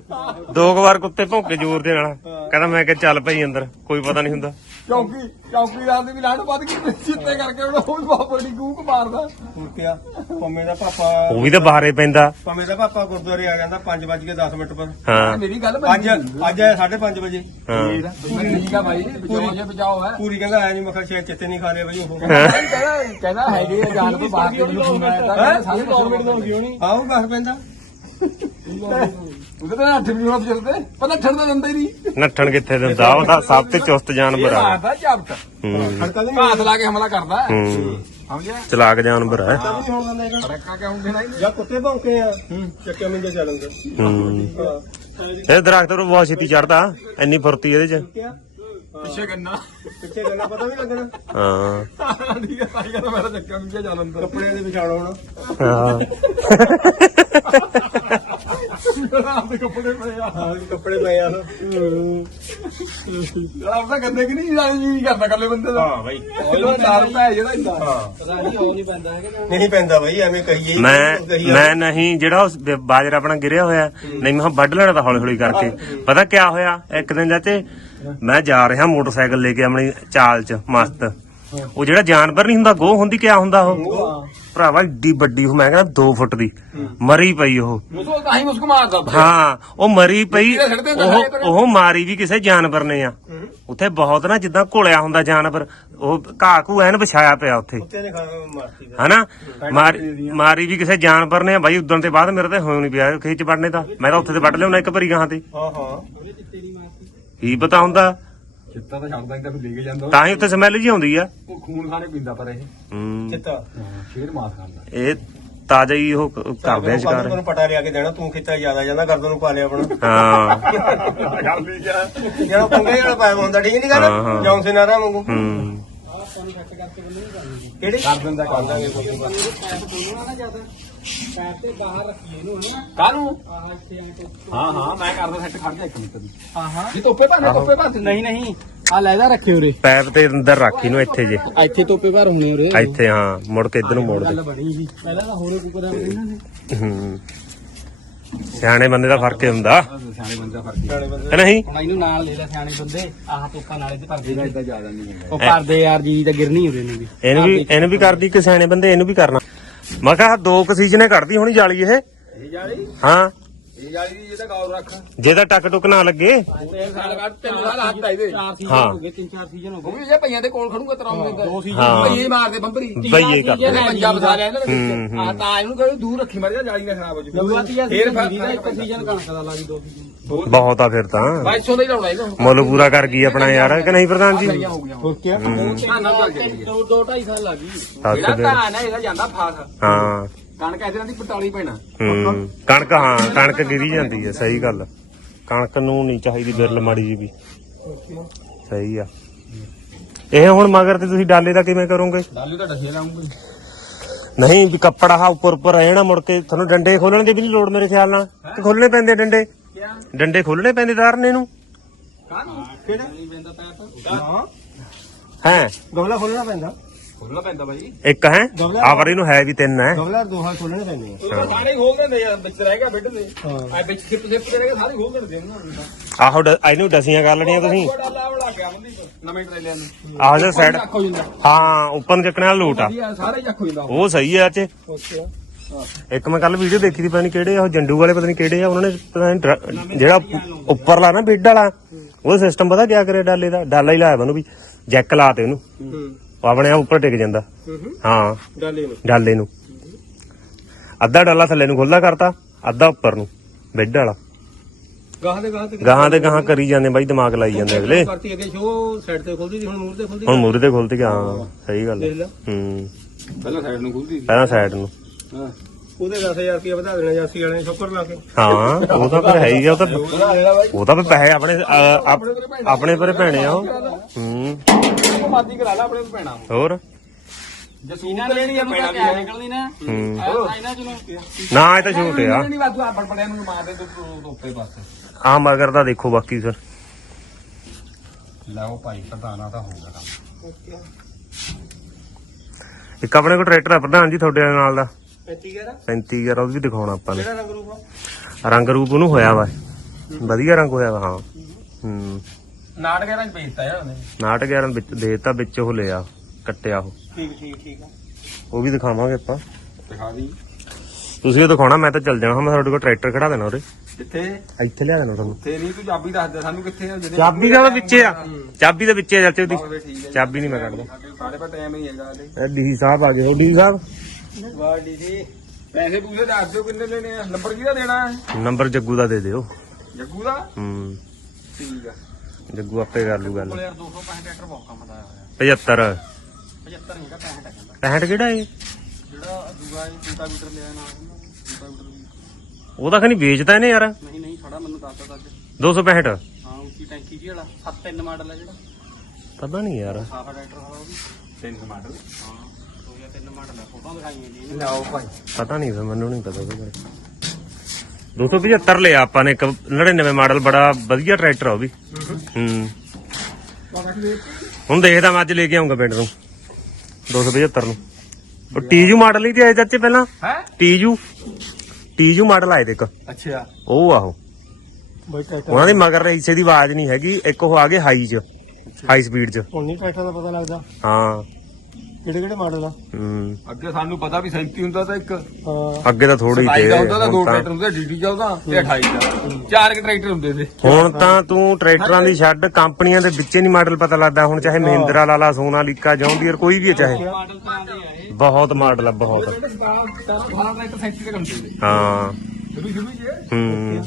ਦੋ ਕੁ ਵਾਰ ਕੁੱਤੇ ਭੌਂਕੇ ਜ਼ੋਰ ਦੇ ਨਾਲ। ਕਹਿੰਦਾ ਮੈਂ ਕਿਹਾ ਚੱਲ ਭਾਈ ਅੰਦਰ ਕੋਈ ਪਤਾ ਨਹੀਂ ਹੁੰਦਾ। ਚੌਕੀ ਚੌਕੀਦਾਰ ਦੀ ਵੀ ਲਾਣ ਵੱਧ ਗਈ ਚਿੱਤੇ ਕਰਕੇ ਉਹਨੂੰ ਉਹ ਵੀ ਬਹੁਤ ਬੜੀ ਗੂਕ ਮਾਰਦਾ। ਹੋਰ ਕਿਆ ਪੰਮੇ ਦਾ ਪਾਪਾ ਉਹ ਵੀ ਤਾਂ ਬਾਹਰ ਪੈਂਦਾ। ਪੰਮੇ ਦਾ ਪਾਪਾ ਗੁਰਦੁਆਰੇ ਆ ਜਾਂਦਾ 5 ਵਜੇ ਕੇ 10 ਮਿੰਟ ਪਰ। ਹਾਂ। ਮੇਰੀ ਗੱਲ ਅੱਜ ਅੱਜ ਆਇਆ 5:30 ਵਜੇ। ਹਾਂ। ਠੀਕ ਆ ਭਾਈ ਬਚਾਓ ਜੇ ਬਚਾਓ ਹੈ। ਪੂਰੀ ਕਹਿੰਦਾ ਆਇਆ ਨਹੀਂ ਮੈਂ ਕਿਹਾ ਸ਼ਾਇਦ ਚਿੱਤੇ ਨਹੀਂ ਖਾ ਲਿਆ ਬਈ ਉਹ। ਕਹਿੰਦਾ ਕਹਿੰਦਾ ਹੈਗੇ ਆ ਜਾਨ ਤੋਂ ਬਾਹਰ ਕੇ ਮੈਨੂੰ ਫੋਨ ਆਇਆ ਤਾਂ ਸਾਰੇ ਗਵਰਨਮੈਂਟ ਦਾ ਕਿਉਂ ਨਹੀਂ ਆਓ ਬਾਹਰ ਪੈਂਦਾ ਉਹਦੇ ਤਾਂ ਅੱਠ ਵੀ ਹੋਣਾ ਫਿਰਦੇ ਪਤਾ ਠੜਦਾ ਜਾਂਦਾ ਹੀ ਨਹੀਂ। ਨੱਠਣ ਕਿੱਥੇ ਦਿੰਦਾ? ਉਹ ਤਾਂ ਸਭ ਤੇ ਚੁਸਤ ਜਾਨਵਰ ਆ। ਮਾਰਦਾ ਝਾਪਟ ਹੂੰ। ਖੜਕਾ ਵੀ ਘਾਤ ਲਾ ਕੇ ਹਮਲਾ ਕਰਦਾ। ਹੂੰ। ਸਮਝਿਆ? ਚਲਾਕ ਜਾਨਵਰ ਆ। ਤਾਂ ਨਹੀਂ ਹੋਣ ਦਿੰਦਾ ਹੈਗਾ ਰੱਖਾ ਕੇ ਹੁਣ ਦੇਣਾ ਹੀ। ਨਹੀਂ ਜਾਂ ਕੁੱਤੇ ਭੌਂਕੇ ਆ ਚੱਕਿਆ ਇਹ ਦਰਖਤ ਤੋਂ ਬਹੁਤ ਛੇਤੀ ਚੜਦਾ ਇੰਨੀ ਫੁਰਤੀ ਇਹਦੇ ਚ। ਕਿਆ? ਪਿੱਛੇ ਗੰਨਾ। ਪਿੱਛੇ ਗੱਲਾਂ ਪਤਾ ਵੀ ਲੱਗਣਾ। ਹਾਂ। ਠੀਕ ਹੈ ਸਾਈ ਕਹਿੰਦਾ ਮੇਰਾ ਚੱਕਾ ਨਹੀਂ ਗਿਆ ਚੱਲ ਅੰਦਰ ਕੱਪੜਿਆਂ ਦੇ ਵਿਛਾੜ ਹੋਣਾ। ਹਾਂ। ਆਪਦੇ ਕੱਪੜੇ ਪਏ ਆ। ਹਾਂ ਕੱਪੜੇ ਪਏ ਆ। ਨਾ ਆਪ ਤਾਂ ਗੰਦੇ ਕਿ ਨਹੀਂ ਜਾਣੀ ਨਹੀਂ ਕਰਦਾ ਕੱਲੇ ਬੰਦੇ ਦਾ। ਹਾਂ ਬਾਈ। ਉਹ ਤਾਰ ਪੈ ਜਿਹੜਾ ਇੰਦਾ ਹਾਂ। ਨਹੀਂ ਪੈਂਦਾ ਬਾਈ ਐਵੇਂ ਕਹੀਏ ਮੈਂ ਮੈਂ ਨਹੀਂ ਜਿਹੜਾ ਉਸ ਬਾਜਰਾ ਆਪਣਾ ਗਿਰਿਆ ਹੋਇਆ ਨਹੀਂ ਮੈਂ ਕਿਹਾ ਵੱਢ ਲੈਣਾ ਤਾਂ ਹੌਲੀ ਹੌਲੀ ਕਰਕੇ ਪਤਾ ਕਿਆ ਹੋਇਆ? ਇੱਕ ਦਿਨ ਜਾਤੇ ਮੈਂ ਜਾ ਰਿਹਾ ਮੋਟਰਸਾਈਕਲ ਲੈ ਕੇ ਆਪਣੀ ਚਾਲ ਚ ਮਸਤ। ਉਹ ਜਿਹੜਾ ਜਾਨਵਰ ਨਹੀਂ ਹੁੰਦਾ ਗੋਹ ਹੁੰਦੀ ਕਿਆ ਹੁੰਦਾ ਉਹ? ਭਰਾਵਾ ਏਡੀ ਵੱਡੀ ਉਹ ਮੈਂ ਕਹਿੰਦਾ 2 ਫੁੱਟ ਦੀ। ਮਰੀ ਪਈ ਉਹ। ਮੁਸੋ ਤਾਂ ਹੀ ਮੁਸਕ ਮਾਰਦਾ ਹਾਂ ਉਹ ਮਰੀ ਪਈ? ਉਹ ਉਹ ਮਾਰੀ ਵੀ ਕਿਸੇ ਜਾਨਵਰ ਨੇ ਆ। ਉੱਥੇ ਬਹੁਤ ਨਾ ਜਿੱਦਾਂ ਘੋਲਿਆ ਹੁੰਦਾ ਜਾਨਵਰ ਉਹ ਘਾਹ ਘੂ ਐਨ ਵਿਛਾਇਆ ਪਿਆ ਉੱਥੇ। ਹਨਾ? ਮਾਰੀ ਵੀ ਕਿਸੇ ਜਾਨਵਰ ਨੇ ਆ। ਬਾਈ ਉਦੋਂ ਤੇ ਬਾਅਦ ਮੇਰੇ ਤੇ ਹੋਇ ਨਹੀਂ ਪਿਆ। ਖੇਚ ਵੜਨੇ ਤਾਂ। ਮੈਂ ਤਾਂ ਉੱਥੇ ਤੇ ਵੱਢ ਲਿਆਉਣਾ ਇੱਕ ਭਰੀ ਗਾਹਾਂ ਤੇ। ਹਾਂ ਹਾਂ। ਕੀ ਪਤਾ ਹੁੰਦਾ? ਚਿੱਤਾ ਤਾਂ ਛੱਡਦਾ ਨਹੀਂ ਤਾਂ ਫਿਰ ਲੈ ਕੇ ਜਾਂਦਾ ਤਾਂ ਹੀ ਉੱਥੇ ਸਮੈਲ ਜੀ ਆਉਂਦੀ ਆ। ਉਹ ਖੂਨ ਖਾਣੇ ਪੀਂਦਾ ਪਰ ਇਹ। ਹੂੰ। ਚਿੱਤਾ ਸ਼ੇਰ ਮਾਸ ਖਾਂਦਾ। ਇਹ ਤਾਜ਼ਾ ਹੀ ਉਹ ਕ- ਕਰਦੇ ਆ ਸ਼ਿਕਾਰ। ਤੈਨੂੰ ਪਟਾ ਲਿਆ ਕੇ ਦੇਣਾ ਤੂੰ ਖਿੱਤਾ ਜ਼ਿਆਦਾ ਜਾਂਦਾ ਗਰਦਨ ਨੂੰ ਪਾ ਲਿਆ ਆਪਣਾ। ਹਾਂ। ਗੱਲ ਜਿਹੜਾ ਪੰਗੇ ਵਾਲਾ ਪਾਇਆ ਹੁੰਦਾ ਠੀਕ ਨਹੀਂ ਹਾਂ, ਗੱਲ ਹਾਂ। ਜੌਂਸਨ ਆਰਾ ਵਾਂਗੂ ਹੂੰ। ਕਿਹੜੀ? ਕਰ ਦਿੰਦਾ ਕਰ ਦਾਂਗੇ ਕਾਨੂੰ ਹਾਂ ਹਾਂ ਮੈਂ ਕਰਦਾ ਸੈੱਟ ਖੜ ਜਾ ਇੱਕ ਮਿੰਟ ਦੀ। ਹਾਂ ਹਾਂ ਜੀ ਤੋਪੇ ਭਰ ਤੋਪੇ ਭਰ ਨਹੀਂ ਨਹੀਂ ਆ ਲੈਦਾ ਰੱਖੇ ਉਰੇ। ਪੈਪ ਤੇ ਅੰਦਰ ਰੱਖੀ ਨੂੰ ਇੱਥੇ ਜੇ। ਇੱਥੇ ਤੋਪੇ ਭਰ ਹੋਣੇ ਉਰੇ। ਇੱਥੇ ਹਾਂ ਮੁੜ ਕੇ ਇੱਧਰ ਨੂੰ ਮੋੜ ਦੇ। ਬਣੀ ਸੀ। ਪਹਿਲਾਂ ਤਾਂ ਹੋਰੇ ਕੁਕਰਾਂ ਇਹਨਾਂ ਨੇ। ਹੂੰ। ਸਿਆਣੇ ਬੰਦੇ ਦਾ ਫ਼ਰਕ ਹੀ ਹੁੰਦਾ। ਸਿਆਣੇ ਬੰਦਾ ਫ਼ਰਕ ਸਿਆਣੇ ਬੰਦੇ ਕਿ ਨਹੀਂ? ਹੁਣ ਇਹਨੂੰ ਨਾਲ ਲੈ ਲੈ ਸਿਆਣੇ ਬੰਦੇ ਆਹ ਤੋਪਾਂ ਨਾਲੇ ਤੇ ਭਰਦੇ ਇਹਦਾ ਇਦਾਂ ਜ਼ਿਆਦਾ ਨਹੀਂ ਹੈ ਉਹ ਭਰਦੇ ਯਾਰ ਜੀ ਤਾਂ ਗਿਰਨੀ ਉਰੇ ਨੂੰ ਵੀ। ਇਹਨੂੰ ਵੀ ਇਹਨੂੰ ਵੀ ਕਰਦੀ ਕਿ ਸਿਆਣੇ ਬੰਦੇ ਇਹਨੂੰ ਵੀ ਕਰਨਾ। ਮੈਂ ਕਿਹਾ ਦੋ ਕੁ ਸੀਜ਼ਨੇ ਕੱਢਦੀ ਹੋਣੀ ਜਾਲੀ ਇਹ। ਇਹ ਜਾਲੀ? ਹਾਂ। ਇਹ ਜਾਲੀ ਦੀ ਜਿਹਦਾ ਗੌਰ ਰੱਖ। ਜੇ ਤਾਂ ਟੱਕ ਟੁਕ ਨਾ ਲੱਗੇ। ਤਿੰਨ ਸਾਲ ਕੱਢ ਤਿੰਨ ਸਾਲ ਹੱਥ ਆ ਇਹਦੇ ਚਾਰ ਸੀਜ਼ਨ ਹਾਂ। ਹੋ ਗਏ ਤਿੰਨ ਚਾਰ ਸੀਜ਼ਨ ਹੋ ਉਹ ਵੀ ਇਹ ਪਈਆਂ ਦੇ ਕੋਲ ਖੜੂਗਾ ਤਰਾਉਂਗੇ ਦੋ ਸੀ ਹਾਂ। ਪਈਏ ਮਾਰਦੇ ਬੰਬਰੀ। ਬਈਏ ਕਰਦੇ। ਇਹਨੇ ਪੰਜਾਬ ਫਸਾ ਲਿਆ ਇਹਨਾਂ ਹੂੰ, ਨੇ ਹੂੰ। ਆ ਤਾਂ ਇਹਨੂੰ ਕਹੋ ਦੂਰ ਰੱਖੀ ਮਰ ਜਾ ਜਾਲੀ ਨਾ ਖਰਾਬ ਹੋ ਜੂ ਦੂਆ ਤੀਆ ਫੇਰ ਸੀਜ਼ਨ ਫਿਰ ਇੱਕ ਸੀਜ਼ਨ ਕਣਕ ਦਾ ਲੱਗੀ ਦੋ ਸੀਜ਼ਨ। ਬਹੁਤ ਆ ਫਿਰ ਤਾਂ। 2200 ਦਾ ਹੀ ਲਾਉਣਾ ਇਹਨੂੰ ਮੁੱਲ ਪੂਰਾ ਕਰ ਗਈ ਆਪਣਾ ਯਾਰ ਕਿ ਨਹੀਂ ਪ੍ਰਧਾਨ ਜੀ? ਸਰੀਆਂ ਹੋ ਗਈਆਂ ਹੋਰ ਕੀ ਧਾਨ ਨਾਲ ਚੱਲ ਜਾਂਦੀ ਹੈ ਦੋ ਦੋ ਢਾਈ ਸਾਲ ਲੱਗੀ ਦੱਸ ਜਿਹੜਾ ਦੇ ਧਾਨ ਹੈ ਇਹਦਾ ਜਾਂਦਾ ਫਾਸ। ਹਾਂ। ਕਣਕ ਇਹਦੇ ਨਾਲ ਦੀ ਪਟਾਲੀ ਪੈਣਾ। ਹੂੰ ਕਣਕ ਹਾਂ ਕਣਕ ਗਿਰੀ ਜਾਂਦੀ ਹੈ ਸਹੀ ਗੱਲ ਕਣਕ ਨੂੰ ਨਹੀਂ ਚਾਹੀਦੀ ਬਿਰਲ ਮਾੜੀ ਜੀ ਵੀ। ਸਹੀ ਆ। ਇਹ ਹੁਣ ਮਗਰ ਤੇ ਤੁਸੀਂ ਡਾਲੇ ਦਾ ਕਿਵੇਂ ਕਰੋਗੇ? ਡਾਲੀ ਤਾਂ ਡਸੀਆਂ ਲਾਉਂਗੇ। ਨਹੀਂ ਵੀ ਕੱਪੜਾ ਹਾ ਉੱਪਰ ਉੱਪਰ ਜਾਣਾ ਮੁੜ ਕੇ ਤੁਹਾਨੂੰ ਡੰਡੇ ਖੋਲਣ ਦੀ ਵੀ ਨਹੀਂ ਲੋੜ ਮੇਰੇ ਖਿਆਲ ਨਾਲ। ਕਿ ਖੋਲਣੇ ਪੈਂਦੇ ਡੰਡੇ? ਡੰਡੇ ਖੋਲਣੇ ਪੈਂਦੇ ਤਾਰਨੇ ਨੂੰ? ਕਾਹਨੂੰ? ਕਿਹੜਾ? ਨਹੀਂ ਪੈਂਦਾ ਪੈਪ ਹਾਂ। ਹੈ? ਗਮਲਾ ਖੋਲਣਾ ਪੈਂਦਾ। ਖੋਲਣਾ ਪੈਂਦਾ ਬਾਈ। ਇੱਕ ਹੈ ਆ ਵਾਰੀ ਨੂੰ ਹੈ ਵੀ ਤਿੰਨ ਹੈ। ਗਮਲਾ ਦੋਹਾਂ ਖੋਲਣੇ ਪੈਂਦੇ ਆ। ਉਹ ਤਾਂ ਸਾਰੇ ਹੀ ਖੋਲ ਦਿੰਦੇ ਆ ਵਿੱਚ ਰਹਿ ਗਿਆ ਬੈੱਡ ਦੇ ਹਾਂ। ਆ ਵਿੱਚ ਸਿਪ ਸਿਪ ਤੇ ਰਹਿ ਗਿਆ ਸਾਰੇ ਖੋਲ ਦਿੰਦੇ ਉਹਨਾਂ ਨੂੰ ਆਹੋ ਡ- ਇਹਨੂੰ ਡਸੀਆਂ ਕਰ ਲੈਣੀਆਂ ਤੁਸੀਂ। ਡਾਲਾ ਬਣਾ ਗਿਆ ਮੰਦੀ ਨਵੇਂ ਟਰੇਲਿਆਂ ਨੂੰ। ਆਹੋ ਜਿਹਾ ਸਾਈਡ ਚੱਕ ਹੋ ਜਾਂਦਾ। ਹਾਂ ਉੱਪਰ ਨੂੰ ਚੱਕਣ ਵਾਲਾ ਲੋਟ ਆ। ਵਧੀਆ ਸਾਰੇ ਚੱਕ ਹੋ ਜਾਂਦਾ ਉਹ। ਸਹੀ ਆ ਚ। ਓਕੇ ਇੱਕ ਮੈਂ ਕੱਲ ਵੀਡੀਓ ਦੇਖੀ ਸੀ ਪਤਾ ਨਹੀਂ ਕਿਹੜੇ ਆ ਉਹ ਜੰਡੂ ਵਾਲੇ ਪਤਾ ਨਹੀਂ ਕਿਹੜੇ ਆ ਉਹਨਾਂ ਨੇ ਪਤਾ ਨਹੀਂ ਡਰ- ਜਿਹੜਾ ਉੱਪਰਲਾ ਨਾ ਬਿੱਡ ਵਾਲਾ ਉਹ ਸਿਸਟਮ ਪਤਾ ਕਿਆ ਕਰੇ ਡਾਲੇ ਦਾ? ਡਾਲਾ ਹੀ ਲਾਇਆ ਵਾ ਉਹਨੂੰ ਵੀ। ਜੈਕ ਲਾ ਤੇ ਉਹਨੂੰ। ਹੂੰ। ਉਹ ਆਪਣੇ ਆਪ ਉੱਪਰ ਟਿਕ ਜਾਂਦਾ। ਹੂੰ ਹਾਂ। ਡਾਲੇ ਨੂੰ। ਡਾਲੇ ਨੂੰ। ਅੱਧਾ ਡਾਲਾ ਥੱਲੇ ਨੂੰ ਖੁੱਲਦਾ ਕਰਤਾ ਅੱਧਾ ਉੱਪਰ ਨੂੰ ਬੈੱਡ ਵਾਲਾ। ਗਾਹਾਂ ਦੇ ਗਾਹਾਂ ਤੇ ਗਾਹਾਂ ਕਰੀ ਜਾਂਦੇ ਬਾਈ ਦਿਮਾਗ ਲਾਈ ਜਾਂਦੇ ਅਗਲੇ। ਕਰਤੀ ਅੱਗੇ ਸ਼ੋ ਸਾਈਡ ਤੇ ਖੋਲਦੀ ਸੀ ਹੁਣ ਮੂਰ ਤੇ ਖੋਲਦੀ ਹੁਣ ਮੂਰੇ ਤੇ ਖੁੱਲਤ ਹਾਂ ਸਹੀ ਗੱਲ ਹੈ। ਦੇਖ ਲੈ। ਹੂੰ। ਪਹਿਲਾਂ ਸਾਈਡ ਨੂੰ ਖੁੱਲਦੀ ਸੀ। ਪਹਿਲਾਂ ਸਾਈਡ ਨੂੰ। ਹਾਂ। ਉਹਦੇ 10000 ਰੁਪਏ ਵਧਾ ਦੇਣਾ ਏਜੰਸੀ ਵਾਲੇ ਨੇ ਸ਼ੋਕਰ ਲਾ ਕੇ। ਹਾਂ ਉਹ ਤਾਂ ਫਿਰ ਹੈ ਹੀ ਆ ਉਹ ਤਾਂ ਜਿਹੜਾ ਉਹ ਤਾਂ ਫਿਰ ਪੈਸੇ ਆਪਣੇ ਆਪ- ਆਪਣੇ ਪਰੇ ਭੈਣੇ ਆ ਉਹ। ਹੂੰ। ਮਾਦੀ ਕਰਾ ਲਾ ਆਪਣੇ ਨੂੰ ਪੈਣਾ। ਹੋਰ? ਜੇ ਸੂਨਾ ਲੈਣੀ ਆ ਪੈਣਾ ਵੀ ਹੈ। ਨਿਕਲਦੀ ਨਾ ਹੂੰ ਇਹਨਾਂ ਚ ਨੂੰ ਨਾ ਇਹ ਤਾਂ ਛੂਟ ਆ। ਨਹੀਂ ਵਾਦੂ ਆ ਬੜਬੜਿਆਂ ਨੂੰ ਮਾਰ ਦੇ ਤੂੰ ਟੋਪੇ ਪਾਸੇ ਆ ਮਗਰ ਦਾ ਦੇਖੋ ਬਾਕੀ ਫਿਰ। ਲਓ ਭਾਈ ਪ੍ਰਧਾਨਾ ਤਾਂ ਹੋਊਗਾ ਕੰਮ। ਇੱਕ ਆਪਣੇ ਕੋਲ ਟਰੈਕਟਰ ਆ ਪ੍ਰਧਾਨ ਜੀ ਤੁਹਾਡੇ ਨਾਲ ਦਾ। 35 11 35 ਯਾਰ ਉਹ ਵੀ ਦਿਖਾਉਣਾ ਆਪਾਂ ਨੇ। ਕਿਹੜਾ ਰੰਗ ਰੂਪ ਆ? ਰੰਗ ਰੂਪ ਉਹਨੂੰ ਹੋਇਆ ਵਾ। ਵਧੀਆ ਰੰਗ ਹੋਇਆ ਵਾ ਹਾਂ। ਹੂੰ। ਨਾਟਕ ਇਹਨਾਂ ਚ ਵੇਚਤਾ ਯਾਰ ਉਹਨੇ। ਨਾਟ 11 ਵਿੱਚ ਦੇਤਾ ਵਿੱਚ ਉਹ ਲਿਆ ਕੱਟਿਆ ਉਹ। ਠੀਕ ਠੀਕ ਠੀਕ ਆ। ਉਹ ਵੀ ਦਿਖਾਵਾਂਗੇ ਆਪਾਂ। ਦਿਖਾ ਦੀ। ਤੁਸੀਂ ਉਹ ਦਿਖਾਉਣਾ ਮੈਂ ਤਾਂ ਚੱਲ ਜਾਣਾ ਮੈਂ ਤੁਹਾਡੇ ਕੋਲ ਟਰੈਕਟਰ ਖੜਾ ਦੇਣਾ ਉਰੇ। ਕਿੱਥੇ? ਇੱਥੇ ਲਿਆ ਦੇਣਾ ਤੁਹਾਨੂੰ। ਤੇ ਨਹੀਂ ਤੂੰ ਚਾਬੀ ਦੱਸ ਦੇ ਸਾਨੂੰ ਕਿੱਥੇ ਆ ਜਿਹਦੇ ਚਾਬੀ ਦਾ ਵਿੱਚੇ ਆ। ਚਾਬੀ ਦੇ ਵਿੱਚੇ ਆ ਉਹਦੀ ਚਾਬੀ ਨਹੀਂ ਮੈਂ ਕੱਢਦਾ। ਸਾਡੇ ਸਾਡੇ ਪਾ ਟਾਈਮ ਹੀ ਹੈਗਾ ਇਹ ਡੀ ਸਾਹਿਬ ਆ ਗਏ ਹੋ ਡੀ ਸਾਹਿਬ? ਵਾਡੀ ਜੀ ਪੈਸੇ ਪੂਸੇ ਦੱਸ ਦਿਓ ਕਿੰਨੇ ਲੈਣੇ ਆ? ਨੰਬਰ ਕਿਹਦਾ ਦੇਣਾ ਹੈ? ਨੰਬਰ ਜੱਗੂ ਦਾ ਦੇ ਦਿਓ। ਜੱਗੂ ਦਾ? ਹੂੰ। ਠੀਕ ਆ। ਜੱਗੂ ਆਪੇ ਕਰ ਲੂ ਗੱਲ। ਯਾਰ 265 ਟਰੈਕਟਰ ਬਹੁਤ ਕੰਮ ਦਾ ਹੋਇਆ। 75 75 ਨਹੀਂ ਹੈਗਾ 65 ਕਹਿੰਦਾ। 65 ਕਿਹੜਾ ਏ ਜਿਹੜਾ ਦੂਗਾ ਇਹ ਟੂਟਾ ਮੀਟਰ ਲਿਆ ਨਾ ਟੂਟਾ ਮੀਟਰ ਉਹ ਤਾਂ ਖਣੀ ਵੇਚਦਾ ਇਹਨੇ ਯਾਰ। ਨਹੀਂ ਨਹੀਂ ਖੜਾ ਮੈਨੂੰ ਦੱਸਦਾ ਅੱਜ। 265 ਹਾਂ ਉੱਚੀ ਟੈਂਕੀ ਜੀ ਵਾਲਾ 7 ਮਾਡਲ ਹੈ ਜਿਹੜਾ। ਪਤਾ ਨਹੀਂ ਯਾਰ। ਸਾਫਾ ਟਰੈਕਟਰ ਵਾਲਾ ਉਹ ਵੀ। ਤਿੰਨ ਮਾਡਲ। ਹਾਂ। ਪਤਾ ਨਹੀਂ ਫਿਰ ਮੈਨੂੰ ਨਹੀਂ ਪਤਾ ਉਹਦੇ ਬਾਰੇ। 275 ਲਿਆ ਆਪਾਂ ਨੇ ਇੱਕ 99 ਮਾਡਲ ਬੜਾ ਵਧੀਆ ਟਰੈਕਟਰ ਆ ਉਹ ਵੀ। ਹੂੰ। ਹੁਣ ਦੇਖਦਾ ਮੈਂ ਅੱਜ ਲੈ ਕੇ ਆਉਂਗਾ ਪਿੰਡ ਨੂੰ 275 ਨੂੰ। ਉਹ ਟੀਜੂ ਮਾਡਲ ਹੀ ਤੇ ਆਏ ਚਾਚੇ ਪਹਿਲਾਂ? ਹੈ? ਟੀਜੂ ਟੀਜੂ ਮਾਡਲ ਆਏ ਦੇਖ ਅੱਛਾ। ਉਹ ਆਹੋ ਬਾਈ ਟਰੈਕਟਰ ਉਹਨਾਂ ਦੀ ਮਗਰ ਰਈਸੇ ਦੀ ਆਵਾਜ਼ ਨਹੀਂ ਹੈਗੀ ਇੱਕ ਉਹ ਆ ਗਏ ਹਾਈ 'ਚ ਹਾਈ ਸਪੀਡ 'ਚ। ਹੁਣ ਨਹੀਂ ਟਰੈਕਟਰ ਦਾ ਪਤਾ ਲੱਗਦਾ। ਹਾਂ। ਕਿਹੜੇ ਕਿਹੜੇ ਮਾਡਲ ਆ? ਹੂੰ। ਅੱਗੇ ਸਾਨੂੰ ਪਤਾ ਵੀ 37 ਹੁੰਦਾ ਤਾਂ ਇੱਕ। ਹਾਂ। ਅੱਗੇ ਤਾਂ ਥੋੜੀ ਤੇ ਦਾ ਹੁੰਦਾ ਤਾਂ ਦੋ ਹੁਣ ਤਾਂ- ਟਰੈਕਟਰ ਹੁੰਦੇ ਡੀਡੀ ਚੱਲਦਾ ਤੇ 28 ਦਾ। ਚਾਰ ਕੇ ਟਰੈਕਟਰ ਹੁੰਦੇ ਸੀ। ਹੁਣ ਤਾਂ ਤੂੰ ਟਰੈਕਟਰਾਂ ਦੀ ਛੱਡ ਕੰਪਨੀਆਂ ਦੇ ਵਿੱਚੇ ਨਹੀਂ ਮਾਡਲ ਪਤਾ ਲੱਗਦਾ। ਹੁਣ ਚਾਹੇ ਮਹਿੰਦਰਾ ਲਾਲਾ ਸੋਨਾਲੀਕਾ ਜੌਂਡੀਅਰ ਕੋਈ ਵੀ ਹੈ ਚਾਹੇ। ਮਾਡਲ ਤਾਂ ਆਉਂਦੇ ਆ ਇਹ ਬਹੁਤ ਮਾਡਲ ਆ ਬਹੁਤ। ਜਿਹੜੇ 12 12 ਟਰੈਕਟਰ 37 ਦੇ ਹੁੰਦੇ ਸੀ। ਹਾਂ। ਸ਼ੁਰੂ ਸ਼ੁਰੂ ਚ ਹੂੰ।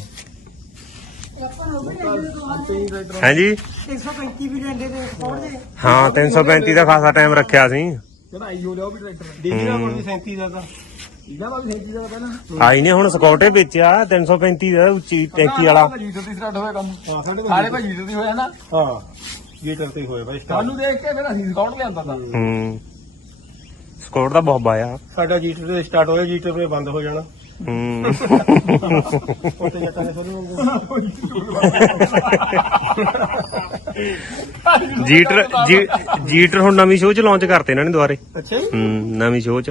ਹਾਂਜੀ? 335 ਵੀ ਲੈਂਦੇ ਨੇ ਸਪੋਰਟ ਦੇ? ਹਾਂ 335 ਦਾ ਖਾਸਾ ਟਾਈਮ ਰੱਖਿਆ ਸੀ। ਆਈ ਹੋ ਲਿਆ ਉਹ ਵੀ ਟਰੈਕਟਰ। ਡੀਜੀ ਦਾ ਕੋਲ ਵੀ 37 ਦਾ ਤਾਂ। ਇਹਦਾ ਵਾ ਵੀ 37 ਦਾ ਪਹਿਲਾਂ। ਆਈ ਨੇ ਹੁਣ ਸਕੌਟੇ ਵੇਚਿਆ 335 ਦਾ ਉੱਚੀ ਟੈਂਕੀ ਵਾਲਾ। ਜੀਟਰ ਦੀ ਸਟਾਰਟ ਹੋਇਆ ਕੰਮ। ਹਾਂ ਸਾਡੇ ਸਾਰੇ ਭਾਈ ਜੀਟਰ ਦੀ ਹੋਇਆ ਨਾ। ਹਾਂ ਗੀਟਰ ਤੇ ਬਾਈ ਸਟਾਰਟ ਸਾਨੂੰ ਦੇਖ ਕੇ ਫਿਰ ਅਸੀਂ ਸਕਾਊਟ ਲਿਆਂਦਾ ਤਾਂ। ਹੂੰ। ਸਕੌਟ ਦਾ ਬਹੁਤ ਬਾਇਆ। ਸਾਡਾ ਜੀਟਰ ਤੇ ਸਟਾਰਟ ਹੋਇਆ ਜੀਟਰ ਤੇ ਬੰਦ ਹੋ ਜਾਣਾ। ਜੀਟਰ ਜੀ- ਜੀਟਰ ਹੁਣ ਨਵੀਂ ਸ਼ੋਅ ਚ ਲਾਂਚ ਕਰਤੇ ਇਹਨਾਂ ਨੇ ਦੁਬਾਰੇ। ਅੱਛਾ ਜੀ? ਹੂੰ ਨਵੀਂ ਸ਼ੋਅ ਚ।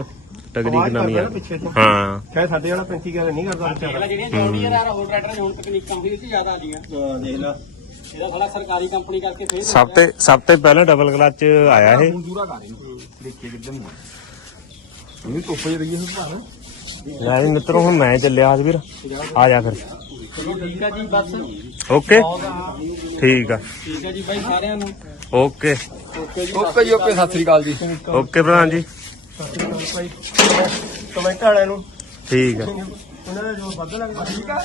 ਤਕਨੀਕ ਆਵਾਜ਼ ਨਵੀਂ ਕਰਦਾ ਆ। ਨਾ ਪਿੱਛੇ ਤੋਂ। ਹਾਂ। ਕਹੇ ਸਾਡੇ ਵਾਲਾ 35 ਕਹਿੰਦਾ ਨਹੀਂ ਕਰਦਾ ਵਿਚਾਰਾ ਜਿਹੜੀਆਂ ਜੌਂਡੀਅਰ ਆ ਹੋਰ ਟਰੈਕਟਰ ਹੁਣ ਤਕਨੀਕਾਂ ਵੀ ਉਹ 'ਚ ਜ਼ਿਆਦਾ ਆ ਗਈਆਂ। ਹਾਂ ਦੇਖ ਲੈ। ਇਹਦਾ ਸਾਲਾ ਸਰਕਾਰੀ ਕੰਪਨੀ ਕਰਕੇ ਫੇਰ ਸਭ ਤੇ ਸਭ ਤੋਂ ਪਹਿਲਾਂ ਡਬਲ ਕਲਚ ਆਇਆ ਇਹ। ਹੁਣ ਦੂਰਾ ਕਰ ਇਹਨੂੰ। ਦੇਖੀਏ ਕਿੱਦਾਂ ਨੂੰ ਇਹਨੂੰ ਧੁੱਪ ਜਿਹੀ ਰਹੀ ਹੈ ਲੈ ਜੀ ਮਿੱਤਰੋ ਹੁਣ ਮੈਂ ਚੱਲਿਆ ਹਜਵੀਰ ਆ ਜਾ ਫਿਰ। ਚਲੋ ਠੀਕ ਆ ਜੀ ਬਸ। ਓਕੇ? ਠੀਕ ਆ। ਠੀਕ ਆ ਜੀ ਬਾਈ ਸਾਰਿਆਂ ਨੂੰ। ਓਕੇ। ਓਕੇ ਜੀ ਓਕੇ ਜੀ ਓਕੇ ਸਤਿ ਸ੍ਰੀ ਅਕਾਲ ਜੀ। ਓਕੇ ਪ੍ਰਧਾਨ ਜੀ। ਕਮੈਂਟ ਵਾਲਿਆਂ ਨੂੰ। ਠੀਕ ਆ। ਉਹਨਾਂ ਦਾ ਜੋ ਵੱਧ ਲੱਗਦਾ। ਠੀਕ ਆ।